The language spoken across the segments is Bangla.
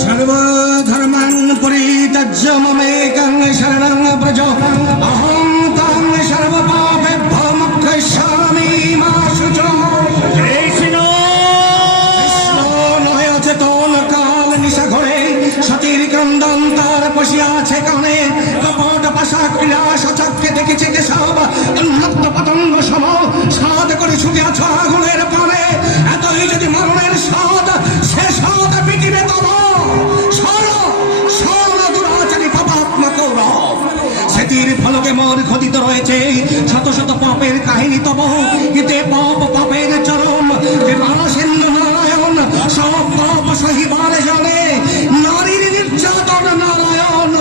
সর্বধর্মাन् পরিত্যজ্য মামেকং শরণং ব্রজ অহং ত্বং সর্বপাপেভ্যো মোক্ষয়িষ্যামি মা শুচো। কৃষ্ণ নয় অচেতন কাল নিশা ঘরে সতীর ক্রন্দন তার বসিয়াছে কানে। কপট পাশা ক্রীড়া সচক্ষে দেখেছে যে সব উন্মত্ত পতঙ্গ সম সাদ করে ছুটিয়াছ আগুনের প্রাণে। এতই যদি মরণের স্বাদ সে স্বাদ পৃথিবী তব সেতির ফলকে মোর খোদিত রয়েছে শত শত পাপের কাহিনী তব। এতে পাপ পাপের চরম সিন্ধু নারায়ণ সব পাপ সহিবার জানে। নারীর নির্যাতন নারায়ণ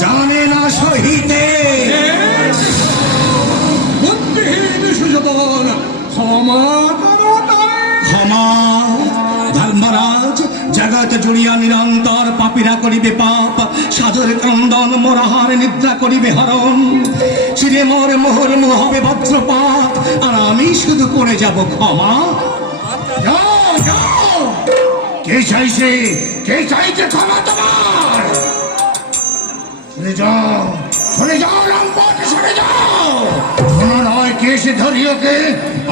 জানে না সহিতে। বুদ্ধিহীন সুযোধন ক্ষমা ক্ষমা। ধর্মরাজ জগৎ জুড়িয়া নিরন্তর পাপীরা করিবে পাপ। সাধুর ক্রন্দন মোরাহার নিদ্রা করিবে হরণ। চিরে মোর মোহর মোহ হবে বজ্রপাত আর আমি শুধু করে যাব ক্ষমা। কে চাইছে কে চাইছে ক্ষমা তোমার? সরে যাও সরে যাও লম্বট সরে যাও। কোনো নয় কেসে ধরিওকে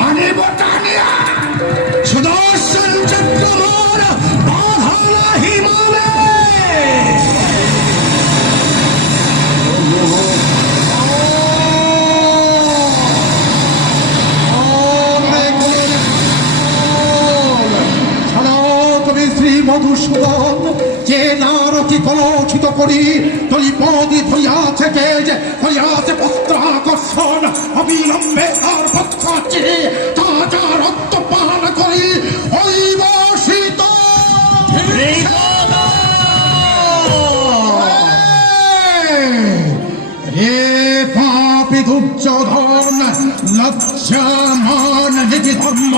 আনিব টানিয়া। সুদর্শন চক্র মোর বাধা নাহি মানে। শ্রী মধুসূদন যে নারকি কলুষিত করি তলিপদি ধরিয়াছে যে হইয়াছে পত্রাকর্ষণ। অবিলম্বে তার পক্ষ চিরে তাজা রক্ত পান করি হইবসিত। রে পাপি দুর্যোধন লজ্জা মান নীতি ধর্ম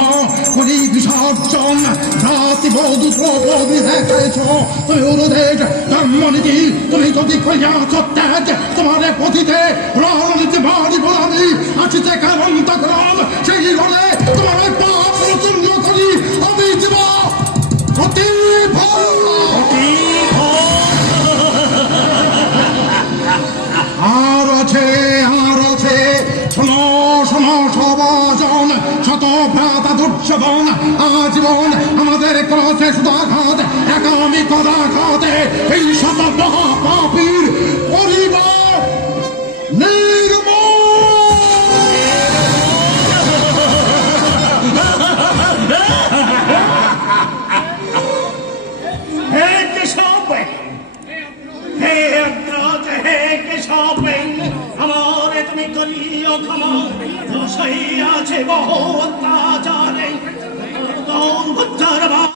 করি বিসর্জন। জাতি বধূ দ্রৌপদী দেখাইছ তুমি উরুদেশ ধর্মনীতি। তুমি যদি করিয়াছ ত্যাগ তোমারে পথিতে রাজনীতি বাড়ি বলামি আসিতে কারণ তখন সেই রণে তোমার পাপ নতুন্য করি আমি জীব আর আছে শোনো শোনো সবাজন শত ভ্রাতা দুর্যোধন আজীবন আমাদের ক্রসে সুদাঘাত একামি কদাঘাতে এই শত মহাপাপীর পরিবার আমারে তুমি করিও ক্ষমা। দোষই আছে বহু অত্যাচার